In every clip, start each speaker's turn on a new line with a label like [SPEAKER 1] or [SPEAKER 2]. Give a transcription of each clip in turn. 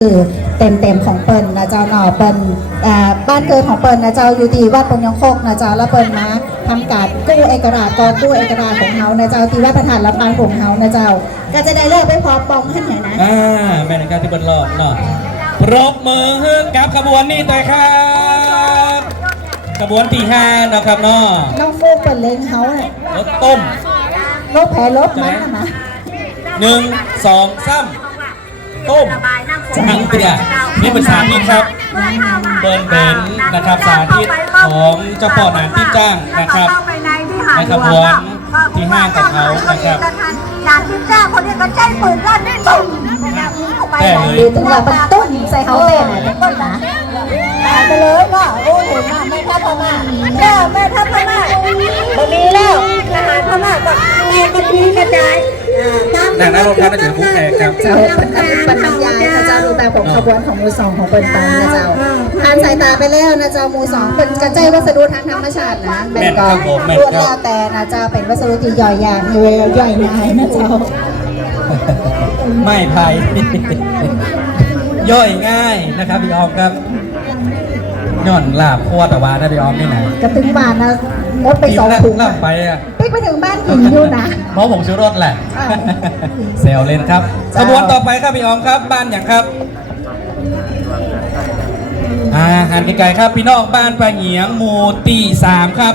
[SPEAKER 1] คือเต็มของเปิ่นนะเจ้าหน่อเปิ่นบ้านเกิดของเปิ่นนะเจ้าอยู่ที่วัดปงยงโคกนะเจ้าแล้วเปิ่นมาทำการกู้เอกราชกอกู้เอกราชของเฮานะเจ้าที่วัดประธานลำปางของเฮานะเจ้าก็จะได้เลิกไปพอปองขึ้นไหนนะ
[SPEAKER 2] แม่ในการที่บนรอดเนาะปรบมือกับขบวนนี้ต่อยครับขบวนที่5นะครับเนาะ
[SPEAKER 1] น้องฟูกเปิ่นเล้งเฮาเนี่ย
[SPEAKER 2] รถต้ม
[SPEAKER 1] รถแพ้รถมันนะ
[SPEAKER 2] 1 2 3ต้มนังเตียนี่เป็นสาธิตครับเบิร์นเบนนะครับสาธิตของเจ้าพ่อหนานที่จ้างนะครับในขบวนที่5ของเขานะครับ
[SPEAKER 3] หนานที่จ้างคนนี้ก็ใช้ปืนลั่นได้ตุ้ม
[SPEAKER 2] แต่เลย
[SPEAKER 1] ถึงว่าเป็นต้นใส่เขาเต้นเป็นต้นนะ
[SPEAKER 3] ไปเลยว่าโอ้โหแม่ทัพพม่าแม่ทัพพม่าบ่มีแล้วทหารพม่าก็แม่กระพีกระจาย
[SPEAKER 2] นางนรกท่านจะผู้แขกครับ
[SPEAKER 1] เจ้าบรรยายนะเจ้ารูปแบบของขบวนของมูสองของเปิ่นปังนะเจ้าผ่านสายตาไปแล้วนะเจ้ามูสองเป็นกระจายวัสดุทางธรรมชาตินะเป็นกองรวดแล้วแต่นะเจ้าเป็นวัสดุที่ย่อยยากย่อยง่ายนะเจ้า
[SPEAKER 2] ไม่ไผ่ย่อยง่ายนะครับพี่ออมครับย่อนลาบคั่วตะวันนะพี่ออมนี่ไหน
[SPEAKER 1] กระตึงบานนะมดไป2 ถุง
[SPEAKER 2] ไปอ่ะ
[SPEAKER 1] ปิ๊กไปถึงบ้านหินอยู่นะ
[SPEAKER 2] เพราะผมซื้อรถแหละเซลเลนครับขบวนต่อไปครับพี่ออมครับบ้านอย่างครับหันไกลๆครับพี่น้องบ้านปลาเหงียงหมู่ที่3ครับ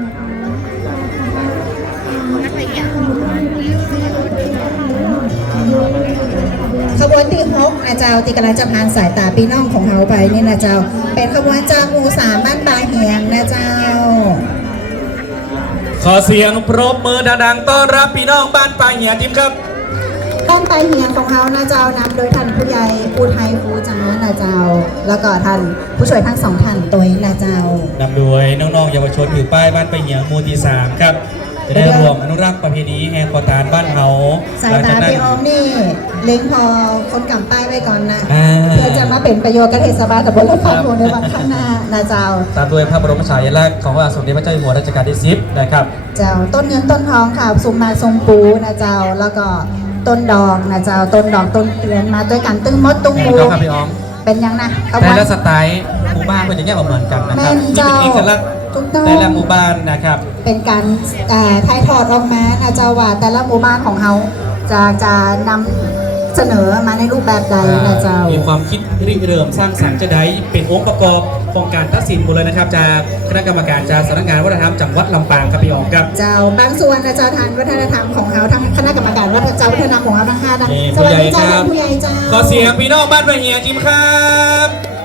[SPEAKER 1] ขบวนที่6นะเจ้าที่กำลังจะผ่านสายตาพี่น้องของเฮาไปนี่นะเจ้าเป็นขบวนจากหมู่3บ้านปลาเหียงนะเจ้า
[SPEAKER 2] ขอเสียงปรบมือดังๆต้อนรับพี่น้องบ้านปลาเหียงทีมครับ
[SPEAKER 1] บ้านปลาเหียงของเฮานะเจ้านำโดยท่านผู้ใหญ่ผู้ไทยผู้จ้านะเจ้าแล้วก็ท่านผู้ช่วยทั้ง2 ท่านตัวนะเจ้าน
[SPEAKER 2] ำโดยน้องๆเยาวชนถือป้ายบ้านปลาเหียงหมู่ที่3ครับจะได้รวมอนุรักษ์ประเพณีแห่ขอทานบ้านเฮา
[SPEAKER 1] สายตาพี่ออมนี่เล็งพอคนกำป้ายไว้ก่อนนะเพื่อจะมาเป็นประโยชน์กับเทศบาลตำบลลำปางในวันข้างหน้านะเจ้า
[SPEAKER 2] ตามด้วยพระบรมฉายาลักษณ์ของพระบาทสมเด็จพระเจ้าอยู่หัวรัชกาลที่10นะครับ
[SPEAKER 1] เจ้าต้นเงินต้นทองค่ะสุมมาทรงปูนะเจ้าแล้วก็ต้นดอกนะเจ้าต้นดอกต้นเตือนมาด้วยกันตึ้งมดตุ้งมูเป็นยังนะ
[SPEAKER 2] แต่ละสไตล์หมู่บ้านก็จะแยกออกเหมือนกันนะครับนี่เป็นเอกลักษณ์แต่ละหมู่บ้านนะครับ
[SPEAKER 1] เป็นการถ่ายทอดออกมานะเจ้าว่าแต่ละหมู่บ้านของเขาจะนำเสนอมาในรูปแบบใดนะเจ้า
[SPEAKER 2] มีความคิดริเริ่มสร้างสรรค์จะได้เป็นองค์ประกอบของการตัดสินหมดเลยนะครับจากคณะกรรมการจากสำนักงานวัฒนธรรมจังหวัดลำปางครับพี่ออมครับ
[SPEAKER 1] เจ้าบางส่วนนะเจ้าทานวัฒนธรรมของเขาทั้งคณะกรรมการวัฒนธรรมของเขาทั้ง5ท่าน
[SPEAKER 2] สวัสดีเจ้าผู้ใหญ่เจ้าขอเสียงพี่น้องบ้านปลาเหียงจิมครับ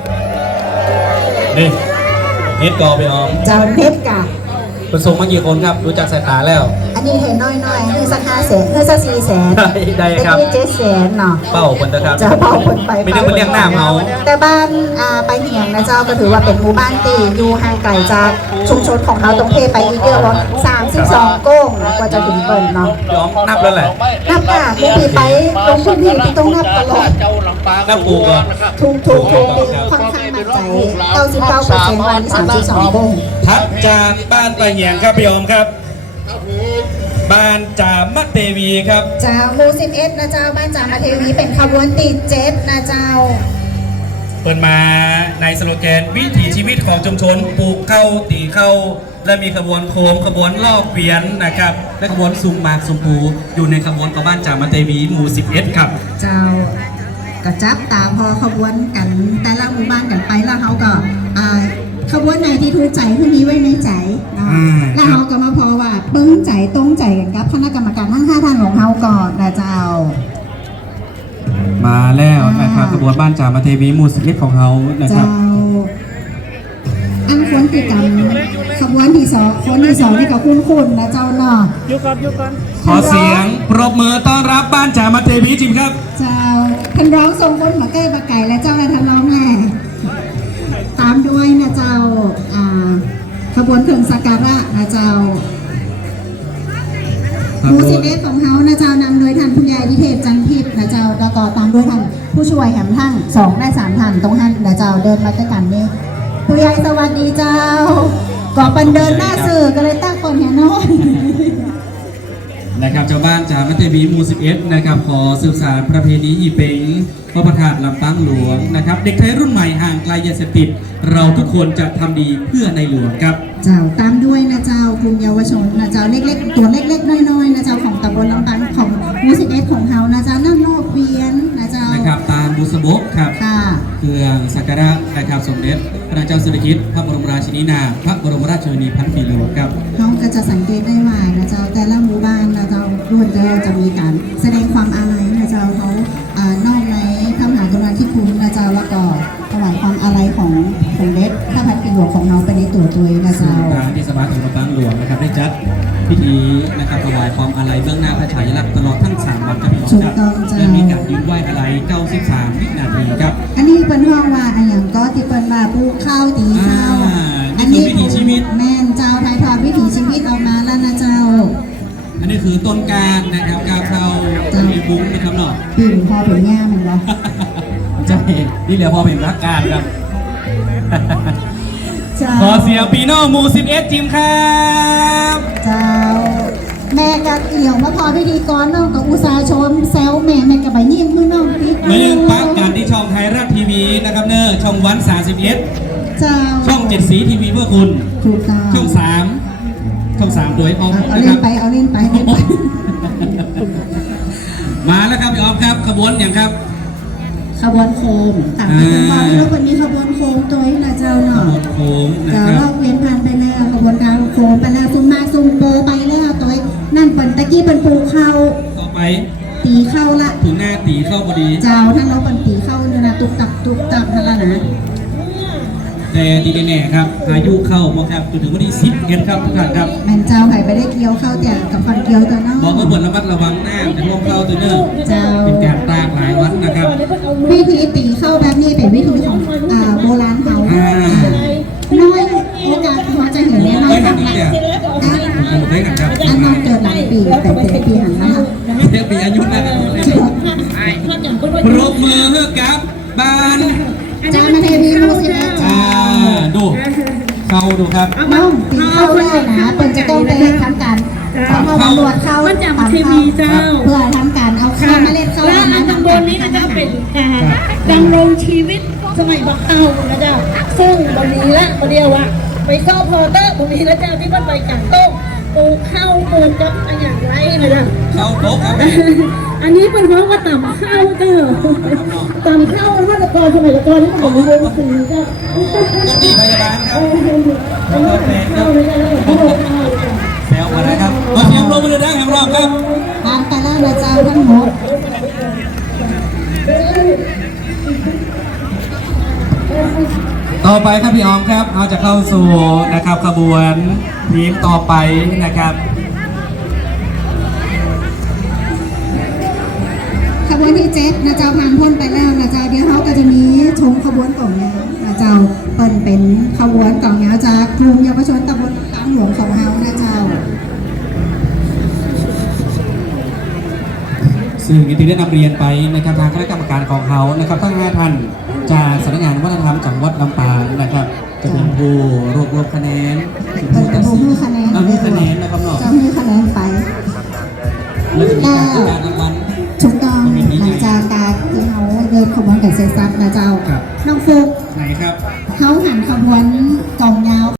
[SPEAKER 2] นี่เน็ตกอพี่ออม
[SPEAKER 1] เจ้าเน็ตกะ
[SPEAKER 2] ประสงค์มากี่คนครับรู้จักสายตาแล้ว
[SPEAKER 1] อันนี้เห็นน้อยๆคือสัก500,000คือสัก400,000
[SPEAKER 2] ได้ครับ
[SPEAKER 1] เป็น700,000เนาะ
[SPEAKER 2] เป้าคนนะครับ
[SPEAKER 1] จะเป้าคนไป
[SPEAKER 2] ไม่ได้เป็นเรียกหน้าเขา
[SPEAKER 1] แต่บ้านปลาเหียงนะเจ้าก็ถือว่าเป็นหมู่บ้านตีอยู่ห่างไกลจากชุมชนของเขาตรงเทไปอีกเยอะว่า32 โก้งกว่าจะถึงเปิดเนาะ
[SPEAKER 2] ยอมนับแล้วแหละ
[SPEAKER 1] นับค่ะผู้ที่ไปลงพื้นที่ที่ต้องนับตลอด
[SPEAKER 2] นับปูก่อน
[SPEAKER 1] ถูกค่อนข้างมั่นใจ99%วัน32 โก้ง
[SPEAKER 2] ทับจากบ้านปลาเหียงครับพี่อมครับบ้านจามเทวีครับ
[SPEAKER 1] เจ้าหมู่11นะเจ้าบ้านจามเทวีเป็นขบวนตี7นะเจ้า
[SPEAKER 2] เปิดมาในสโลแกนวิถีชีวิตของชุมชนปลูกเข้าตีเข้าและมีขบวนโคมขบวนรอบเวียนนะครับและขบวนซุมมากซุมปูอยู่ในขบวนของบ้านจามเทวีหมู่11ครับ
[SPEAKER 1] เจ้ากระจับตาพอขบวนกันแต่ละหมู่บ้านกันไปแล้วเขาก็ขบวนไหนที่ถูกใจที่มีไว้ในใจนะแล้วเขาก็มาพอว่าปึ้งใจตรงใจกันกับคณะกรรมการทั้ง5 ท่านของเขาก่อนนะเจ้า
[SPEAKER 2] มาแล้วนะครับขบวนบ้านจามเทวีหมู่11ของเขานะครับ
[SPEAKER 1] อันควรติดกันขบวนที่2คนที่2นี่ก็คุ้นๆนะเจ้าเนาะ
[SPEAKER 2] ยุกันขอเสียงปรบมือต้อนรับบ้านจามเทวีจิมครับ
[SPEAKER 1] เจ้าท่านร้องทรงคนมาใกล้มาไก่และเจ้าและท่านร้องแห่ตามด้วยนะเจ้าขบวนเครื่องสักการะนะเจ้าหมู่11ของเขานะเจ้านำโดยท่านผู้ใหญ่ดิเทพจันทิพย์นะเจ้าแล้วก็ตามด้วยท่านผู้ช่วยแหมทั้ง2ได้3ท่านตรงท่านนะเจ้าเดินมาด้วยกันนี่ผู้ใหญ่สวัสดีเจ้าก่อปันเดินหน้าสื่อก็เลยตั้งคนแห่น้อย
[SPEAKER 2] นะครับชาวบ้านจากมัธยบีหมู่11นะครับขอสืบสานประเพณีอีเปงพระประธานลำปางหลวงนะครับเด็กไทยรุ่นใหม่ห่างไกลยาเสพติดเราทุกคนจะทำดีเพื่อในหลวงครับ
[SPEAKER 1] เจ้าตามด้วยนะเจ้ากลุ่มเยาวชนนะเจ้าเล็กๆตัวเล็กๆน้อยๆนะเจ้าของตำบลลำปางของมูสิเอสของเฮานะเจ้านั่งรอบเวียนนะเจ้า
[SPEAKER 2] นะครับตามบุษบกครับ
[SPEAKER 1] ค่ะ
[SPEAKER 2] เครื่องสักการะนะครับสมเด็จพระนางเจ้าสิริกิติ์พระบรมราชินีนาถพระบรมราชชนนีพันปีหลวงครับ
[SPEAKER 1] น้องก็จะสังเกตได้ว่านะเจ้าแต่ละหมู่บ้านนะเจ้าล้วนจะมีการแสดงความอาลัยนะเจ้าเขานอกในพระมหากรุณาธิคุณนะเจ้าแล้วก็ถวายความอาลัยของสมเด็จพระพันปีหลวงของเราไปในตัวตัวเองนะ
[SPEAKER 2] ซึ่ง
[SPEAKER 1] เจ้า
[SPEAKER 2] ทางเทศบาลตำบลบางหลวงนะครับได้จัดพิธีนะครับถวายความอาลัยเบื้องหน้าพระฉายาลักษณ์ตลอดทั้ง3วันจะมี
[SPEAKER 1] ถูกต้องเจ้า
[SPEAKER 2] และมีการยืนไหว้อาลัย93วินาทีครับ
[SPEAKER 1] อันนี้เป็นห้องว่าอันอย่างก็ที่เป็นว่าปลูกข้าวตีข้าว
[SPEAKER 2] นี่คือวิถีชีวิต
[SPEAKER 1] แม่นเจ้าถ่ายทอดวิถีชีวิตออกมาแล้วนะเจ้า
[SPEAKER 2] อันนี้คือต้นการนะครับก้าวเข้าจะมีบุ้งนะครับเนาะ
[SPEAKER 1] ปิ่นพอเป็นย่ามันวะ
[SPEAKER 2] ใช่นี่เหลือพอเป็นรักการครับ
[SPEAKER 1] เจ้า
[SPEAKER 2] ขอเสียงปีโน่หมู่11ทีมครับ
[SPEAKER 1] เจ้า แม่กับเอี่ยวมาพอพิธีกรน้องกับอุตสาห์ชมแซวแม่กับใบยิ้มคือน้องพี่
[SPEAKER 2] มายังปักการที่ช่องไทยรัฐทีวีนะครับเนอะช่องวัน31
[SPEAKER 1] เจ้า
[SPEAKER 2] ช่อง7สีทีวีเพื่อคุณ
[SPEAKER 1] ถูกต้อง
[SPEAKER 2] ช่อง3ช่อง3โดยออม
[SPEAKER 1] เอา
[SPEAKER 2] นะ
[SPEAKER 1] เล่
[SPEAKER 2] คน รับ
[SPEAKER 1] ไปเอาเล่นไปเล่นไป
[SPEAKER 2] มาแล้วครับพี่ออมครับขบวนอย่างครับ
[SPEAKER 1] ขบวนโคมต่างที่เป็นว่าแล้ววันนี้ขบวนโคมตัวนี้นะเจ้า
[SPEAKER 2] ข
[SPEAKER 1] เนาะ
[SPEAKER 2] บวนโค้งนะ
[SPEAKER 1] เจ้า
[SPEAKER 2] ค
[SPEAKER 1] ล
[SPEAKER 2] รั
[SPEAKER 1] อบ กเวียนผ่านไปแล้วขบวนการโคมไปแล้วซุมมาซุมโปไปแล้วตัวนั่นเปิ่นตะกี้เป็นปูเข้า
[SPEAKER 2] ต่อไป
[SPEAKER 1] ตีเข้าละ
[SPEAKER 2] ถึงหน้าตีเข้าพอดี
[SPEAKER 1] เจ้าท่านเราเปิ่นตีเข้าเนี่ยนะตุกตับนั่นละนะ
[SPEAKER 2] แต่ดีแน่ๆครับอายุเข้ามาครับจนถึงวันที่10เดือนครับทุกท่านครับ
[SPEAKER 1] แม่นเจ้าไผ่ไปได้เกี่ยวเข้าแต่กับฟันเกี่ยวตัวเนาะ
[SPEAKER 2] บอกว่าบนระมัดระวังหน้าจะร่วงเข้าตัวเนอะ
[SPEAKER 1] เจ้า
[SPEAKER 2] เป็นการตากหลายวันนะครับ
[SPEAKER 1] วิธีตีเข้าแบบนี้เป็นวิธีของโบราณเขา น้อยโอกาสที่เขาจะเห็นเนี่ยน้อ
[SPEAKER 2] ได้
[SPEAKER 1] ย
[SPEAKER 2] กั
[SPEAKER 1] มาน ก
[SPEAKER 2] นี่เนี่ยผมได้กันครับ
[SPEAKER 1] อันน้องเกิดหลายปีแต่เจ็ดปีหันนะคะ
[SPEAKER 2] เทียบปีอายุนะครับปรบมือให้กับบ้าน
[SPEAKER 1] เจ้ามาเทวีมูสินะ
[SPEAKER 2] อ่า
[SPEAKER 1] เจ้า
[SPEAKER 2] ดูเข้าดูครับ
[SPEAKER 1] น้องตีเข้าแล้วนะเป็นจะต้องไปทำการเข้าตำรวจเข้าเพื่อทำการเอาข้าวเมล็ดเข้า
[SPEAKER 3] และ
[SPEAKER 1] มา
[SPEAKER 3] ตำบลนี้ก็จะเป็นการดำรงชีวิตสมัยบักเอานะเจ้าซึ่งวันนี้ละประเดียวอะไปเข้าพอเตอร์วันนี้แล้วเจ้าที่มันไปจังโต๊ะปลูกข้าวปลูกกับอะไรอย่างไรนะเจ้า
[SPEAKER 2] เข้าโต๊ะครับ
[SPEAKER 3] อันนี้เป็นเพราะว่าต่ำข้าวเจ้าต่ำข้าวมันมาตะกอนสมัยตะกอนนี่มันเป็นวงสีเจ้า
[SPEAKER 2] ต้องดีพยาบาลครับ
[SPEAKER 3] เป็นวงข้าวเลยเจ้าเป็นวงข้าวเจ้า
[SPEAKER 2] แซวมาแล้วครับมาเสียงปรบมือดังแห่งรอบครับ
[SPEAKER 1] ตามไปแล้วนะเจ้าทั้งหมด
[SPEAKER 2] ต่อไปครับพี่ออมครับเราจะเข้าสู่นะครับขบวนทีมต่อไปนะครับ
[SPEAKER 1] ขบวนที่7นะเจ้าผ่านพ้นไปแล้วนะเจ้าเดี๋ยวเขาก็จะมีชมขบวนกล่องยาวนะเจ้าเปิ่นเป็นขบวนกล่องยาวจากกลุ่มเยาวชนตำบลบางหลวงของเฮานะเจ้า
[SPEAKER 2] ซึ่งอย่างที่ได้นำเรียนไปนะครับทางคณะกรรมการของเขานะครับทั้ง5ท่านจากสำนักงานวัฒนธรรมจังหวัดลำปางนะครับจะเป็นผู้รวบรวมคะแนน
[SPEAKER 1] เปิดประตูมือคะแนน
[SPEAKER 2] เอามือคะแนนนะครับเนาะ
[SPEAKER 1] เจ้ามือคะแนนไป
[SPEAKER 2] แล้วจะมีการประกาศราง